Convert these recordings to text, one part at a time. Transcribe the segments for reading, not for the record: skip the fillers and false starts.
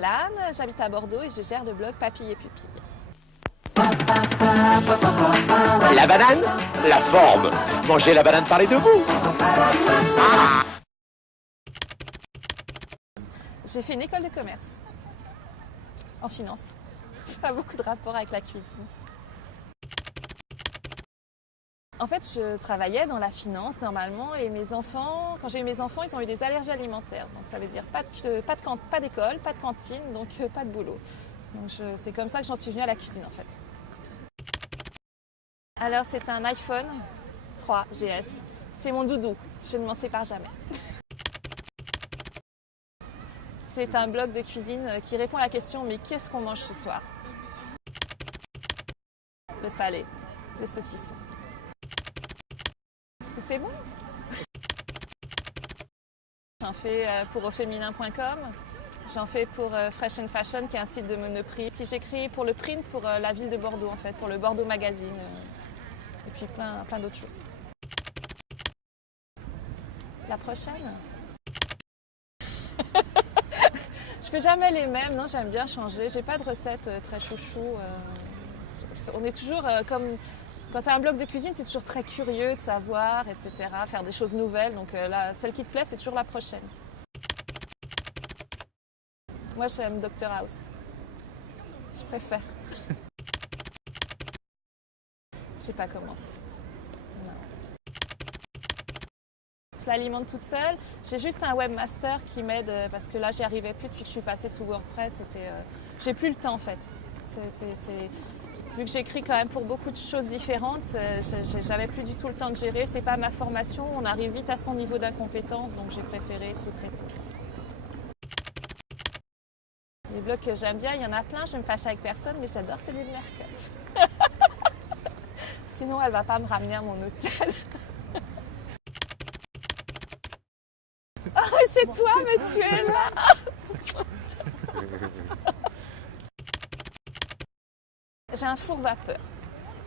m'appelle Anne, j'habite à Bordeaux et je gère le blog Papille et Pupille. La banane, la forme. Manger la banane par les deux bouts. J'ai fait une école de commerce en finance. Ça a beaucoup de rapport avec la cuisine. En fait, je travaillais dans la finance normalement et quand j'ai eu mes enfants, ils ont eu des allergies alimentaires. Donc ça veut dire pas d'école, pas de cantine, donc pas de boulot. Donc c'est comme ça que j'en suis venue à la cuisine en fait. Alors c'est un iPhone 3 GS. C'est mon doudou, je ne m'en sépare jamais. C'est un blog de cuisine qui répond à la question « Mais qu'est-ce qu'on mange ce soir ?» Le salé, le saucisson. Parce que c'est bon. J'en fais pour auféminin.com, j'en fais pour Fresh and Fashion qui est un site de Monoprix. Si j'écris pour le print pour la ville de Bordeaux en fait, pour le Bordeaux Magazine et puis plein d'autres choses. La prochaine Je fais jamais les mêmes, non, j'aime bien changer. J'ai pas de recette très chouchou. On est toujours comme quand tu as un blog de cuisine, tu es toujours très curieux de savoir, etc., faire des choses nouvelles. Donc là, celle qui te plaît, c'est toujours la prochaine. Moi, j'aime Dr House. Je préfère. Je sais pas commencer. Non. Je l'alimente toute seule. J'ai juste un webmaster qui m'aide parce que là, j'y arrivais plus depuis que je suis passée sous WordPress. J'ai plus le temps en fait. Vu que j'écris quand même pour beaucoup de choses différentes, j'avais plus du tout le temps de gérer. C'est pas ma formation. On arrive vite à son niveau d'incompétence, donc j'ai préféré sous-traiter. Les blogs que j'aime bien, il y en a plein. Je me fâche avec personne, mais j'adore celui de Mercotte. Sinon, elle va pas me ramener à mon hôtel. Ah, mais c'est toi, mais tu es là. J'ai un four vapeur.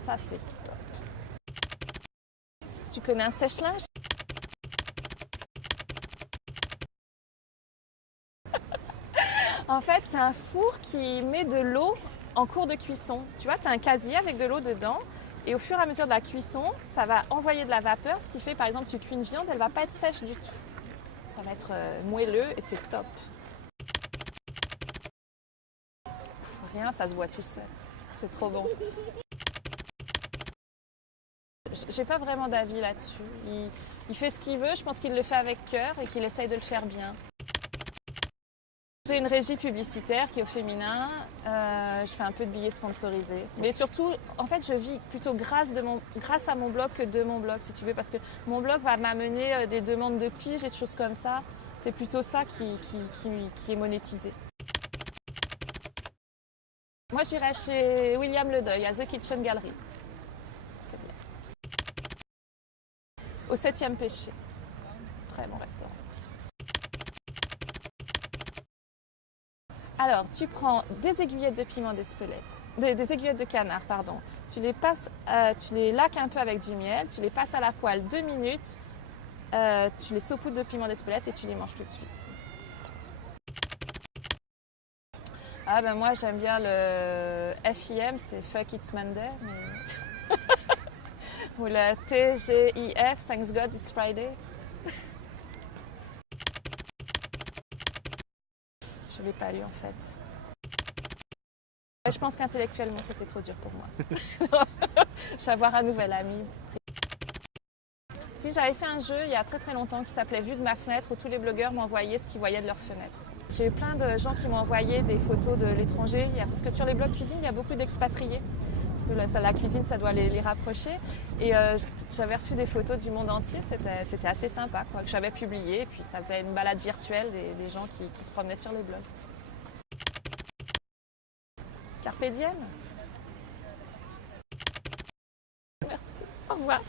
Ça, c'est top. Tu connais un sèche-linge? En fait, c'est un four qui met de l'eau en cours de cuisson. Tu vois, tu as un casier avec de l'eau dedans. Et au fur et à mesure de la cuisson, ça va envoyer de la vapeur. Ce qui fait, par exemple, tu cuis une viande, elle ne va pas être sèche du tout. Ça va être moelleux et c'est top. Rien, ça se voit tout seul. C'est trop bon. J'ai pas vraiment d'avis là-dessus. Il fait ce qu'il veut, je pense qu'il le fait avec cœur et qu'il essaye de le faire bien. J'ai une régie publicitaire qui est au féminin. Je fais un peu de billets sponsorisés. Mais surtout, en fait, je vis plutôt grâce à mon blog que de mon blog, si tu veux, parce que mon blog va m'amener des demandes de pige et des choses comme ça. C'est plutôt ça qui est monétisé. Moi, j'irai chez William Ledeuil, à The Kitchen Gallery. C'est bien. Au 7e Péché. Très bon restaurant. Alors, tu prends des aiguillettes de piment d'Espelette, des aiguillettes de canard, pardon. Tu les laques un peu avec du miel, tu les passes à la poêle 2 minutes, tu les saupoudres de piment d'Espelette et tu les manges tout de suite. Ah ben moi j'aime bien le FIM, c'est Fuck It's Monday, mais... ou le TGIF, Thanks God It's Friday. Je ne l'ai pas lu en fait. Je pense qu'intellectuellement c'était trop dur pour moi. Je vais avoir un nouvel ami. Si j'avais fait un jeu il y a très très longtemps qui s'appelait Vue de ma fenêtre où tous les blogueurs m'envoyaient ce qu'ils voyaient de leur fenêtre. J'ai eu plein de gens qui m'ont envoyé des photos de l'étranger, parce que sur les blogs cuisine, il y a beaucoup d'expatriés. Parce que la cuisine, ça doit les rapprocher. Et j'avais reçu des photos du monde entier, c'était assez sympa, quoi, que j'avais publié. Et puis ça faisait une balade virtuelle des gens qui se promenaient sur les blogs. Carpe diem. Merci, au revoir.